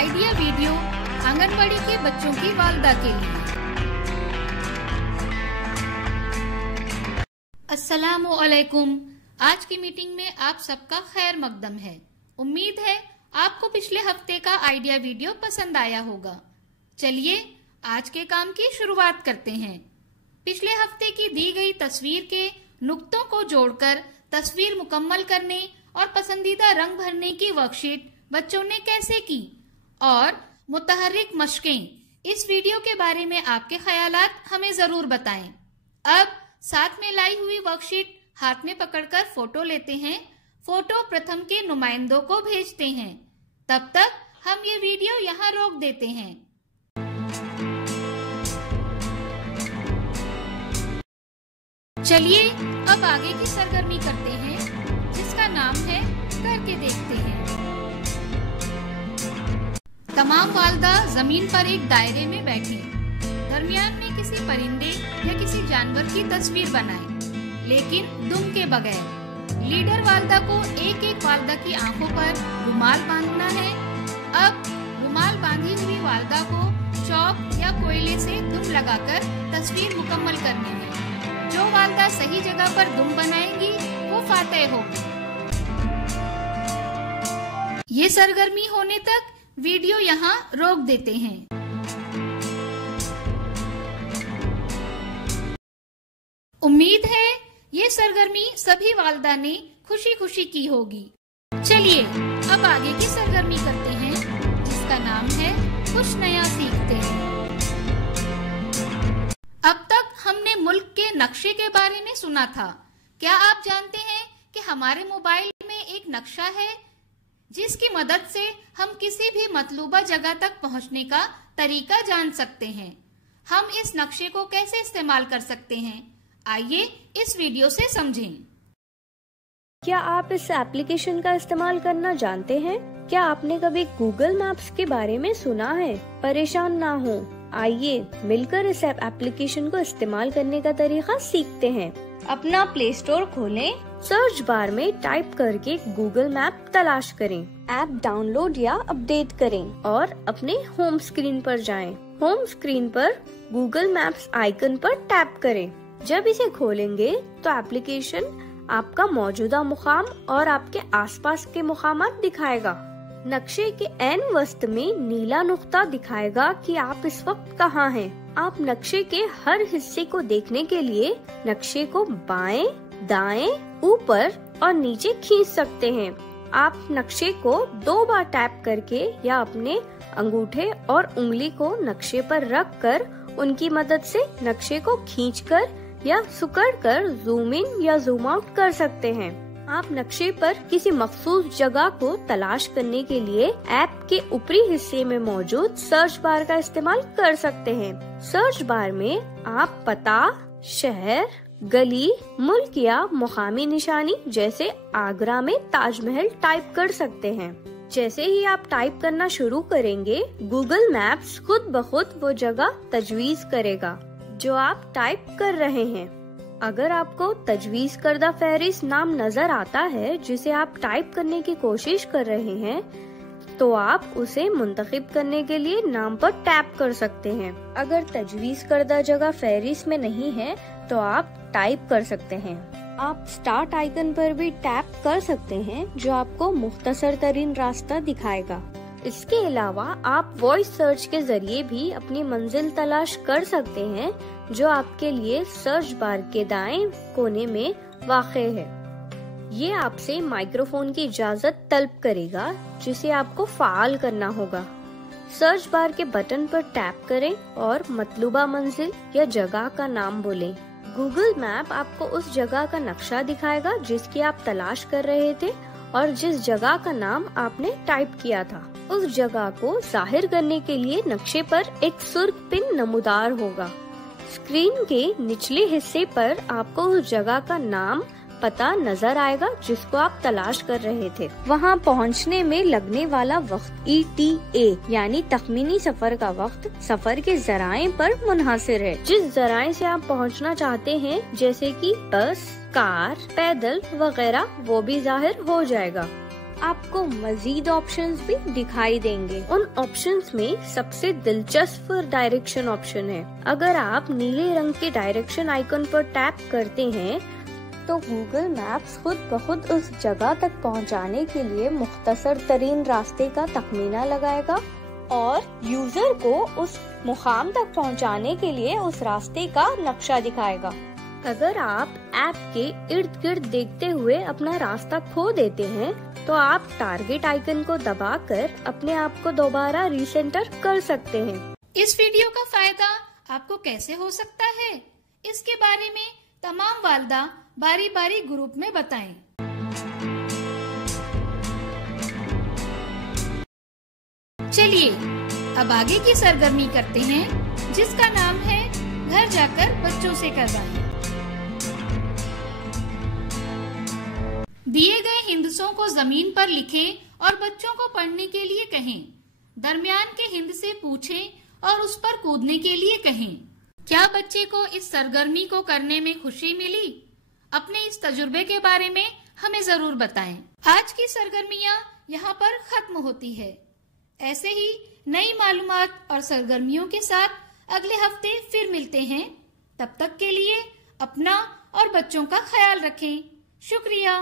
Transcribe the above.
Idea video anganwadi के बच्चों की वालदा के लिए। अस्सलामु अलैकुम। आज की मीटिंग में आप सबका खैर मकदम है। उम्मीद है आपको पिछले हफ्ते का आइडिया वीडियो पसंद आया होगा। चलिए आज के काम की शुरुआत करते हैं। पिछले हफ्ते की दी गई तस्वीर के नुक्तों को जोड़कर तस्वीर मुकम्मल करने और पसंदीदा रंग भरने की वर्कशीट बच्चों ने कैसे की और मुतहर्रिक मशकें, इस वीडियो के बारे में आपके ख्यालात हमें जरूर बताएं। अब साथ में लाई हुई वर्कशीट हाथ में पकड़कर फोटो लेते हैं। फोटो प्रथम के नुमाइंदों को भेजते हैं। तब तक हम ये वीडियो यहाँ रोक देते हैं। चलिए अब आगे की सरगर्मी करते हैं, जिसका नाम है करके देखते हैं। तमाम वालदा जमीन पर एक दायरे में बैठी, दरमियान में किसी परिंदे या किसी जानवर की तस्वीर बनाए, लेकिन दुम के बगैर। लीडर वालदा को एक एक वालदा की आंखों पर रुमाल बांधना है। अब रुमाल बांधी हुई वालदा को चौक या कोयले से दुम लगाकर तस्वीर मुकम्मल करनी है। जो वालदा सही जगह पर दुम बनाएंगी वो फातेह होगी। ये सरगर्मी होने तक वीडियो यहाँ रोक देते हैं। उम्मीद है ये सरगर्मी सभी वालदा ने खुशी खुशी की होगी। चलिए अब आगे की सरगर्मी करते हैं, जिसका नाम है कुछ नया सीखते हैं। अब तक हमने मुल्क के नक्शे के बारे में सुना था। क्या आप जानते हैं कि हमारे मोबाइल में एक नक्शा है जिसकी मदद से हम किसी भी मतलूबा जगह तक पहुंचने का तरीका जान सकते हैं। हम इस नक्शे को कैसे इस्तेमाल कर सकते हैं, आइए इस वीडियो से समझें। क्या आप इस एप्लीकेशन का इस्तेमाल करना जानते हैं? क्या आपने कभी गूगल मैप्स के बारे में सुना है? परेशान ना हो, आइए मिलकर इस एप्लीकेशन को इस्तेमाल करने का तरीका सीखते हैं। अपना प्ले स्टोर खोलें, सर्च बार में टाइप करके गूगल मैप तलाश करें, ऐप डाउनलोड या अपडेट करें और अपने होम स्क्रीन पर जाएं। होम स्क्रीन पर गूगल मैप्स आइकन पर टैप करें। जब इसे खोलेंगे तो एप्लीकेशन आपका मौजूदा मुकाम और आपके आसपास के मुकामात दिखाएगा। नक्शे के ऐन वस्त में नीला नुक्ता दिखाएगा कि आप इस वक्त कहाँ हैं। आप नक्शे के हर हिस्से को देखने के लिए नक्शे को बाएं, दाएं, ऊपर और नीचे खींच सकते हैं। आप नक्शे को 2 बार टैप करके या अपने अंगूठे और उंगली को नक्शे पर रखकर उनकी मदद से नक्शे को खींचकर या सुकड़कर जूम इन या जूम आउट कर सकते हैं। आप नक्शे पर किसी मखसूस जगह को तलाश करने के लिए ऐप के ऊपरी हिस्से में मौजूद सर्च बार का इस्तेमाल कर सकते हैं। सर्च बार में आप पता, शहर, गली, मुल्क या मुकामी निशानी जैसे आगरा में ताजमहल टाइप कर सकते हैं। जैसे ही आप टाइप करना शुरू करेंगे, गूगल मैप्स खुद ब खुद वो जगह तजवीज करेगा जो आप टाइप कर रहे हैं। अगर आपको तजवीज करदा फहरिस्त नाम नजर आता है जिसे आप टाइप करने की कोशिश कर रहे हैं, तो आप उसे मुंतखब करने के लिए नाम पर टैप कर सकते हैं। अगर तजवीज करदा जगह फहरिस्त में नहीं है तो आप टाइप कर सकते हैं। आप स्टार्ट आइकन पर भी टैप कर सकते हैं जो आपको मुख्तसर तरीन रास्ता दिखाएगा। इसके अलावा आप वॉइस सर्च के जरिए भी अपनी मंजिल तलाश कर सकते हैं जो आपके लिए सर्च बार के दाएं कोने में वाक़े है। ये आपसे माइक्रोफोन की इजाजत तलब करेगा जिसे आपको फ़ाल करना होगा। सर्च बार के बटन पर टैप करें और मतलूबा मंजिल या जगह का नाम बोलें। गूगल मैप आपको उस जगह का नक्शा दिखाएगा जिसकी आप तलाश कर रहे थे और जिस जगह का नाम आपने टाइप किया था। उस जगह को जाहिर करने के लिए नक्शे पर एक सुर्ख पिन नमूदार होगा। स्क्रीन के निचले हिस्से पर आपको उस जगह का नाम, पता नजर आएगा जिसको आप तलाश कर रहे थे। वहां पहुंचने में लगने वाला वक्त ETA यानी तखमीनी सफर का वक्त सफर के जराए पर मुनहसिर है। जिस जराए से आप पहुंचना चाहते हैं जैसे कि बस, कार, पैदल वगैरह वो भी जाहिर हो जाएगा। आपको मजीद ऑप्शंस भी दिखाई देंगे। उन ऑप्शंस में सबसे दिलचस्प डायरेक्शन ऑप्शन है। अगर आप नीले रंग के डायरेक्शन आइकन पर टैप करते हैं तो गूगल मैप्स खुद ब खुद उस जगह तक पहुंचाने के लिए मुख्तसर तरीन रास्ते का तखमीना लगाएगा और यूजर को उस मुकाम तक पहुंचाने के लिए उस रास्ते का नक्शा दिखाएगा। अगर आप ऐप के इर्द गिर्द देखते हुए अपना रास्ता खो देते हैं तो आप टारगेट आइकन को दबाकर अपने आप को दोबारा रीसेंटर कर सकते हैं। इस वीडियो का फायदा आपको कैसे हो सकता है, इसके बारे में तमाम वालदा बारी बारी ग्रुप में बताएं। चलिए अब आगे की सरगर्मी करते हैं जिसका नाम है घर जाकर बच्चों से करवाएं। दिए गए हिंदसों को जमीन पर लिखें और बच्चों को पढ़ने के लिए कहें। दरमियान के हिंद से पूछें और उस पर कूदने के लिए कहें। क्या बच्चे को इस सरगर्मी को करने में खुशी मिली? अपने इस तजुर्बे के बारे में हमें जरूर बताएं। आज की सरगर्मियां यहाँ पर खत्म होती है। ऐसे ही नई मालूमात और सरगर्मियों के साथ अगले हफ्ते फिर मिलते हैं। तब तक के लिए अपना और बच्चों का ख्याल रखें। शुक्रिया।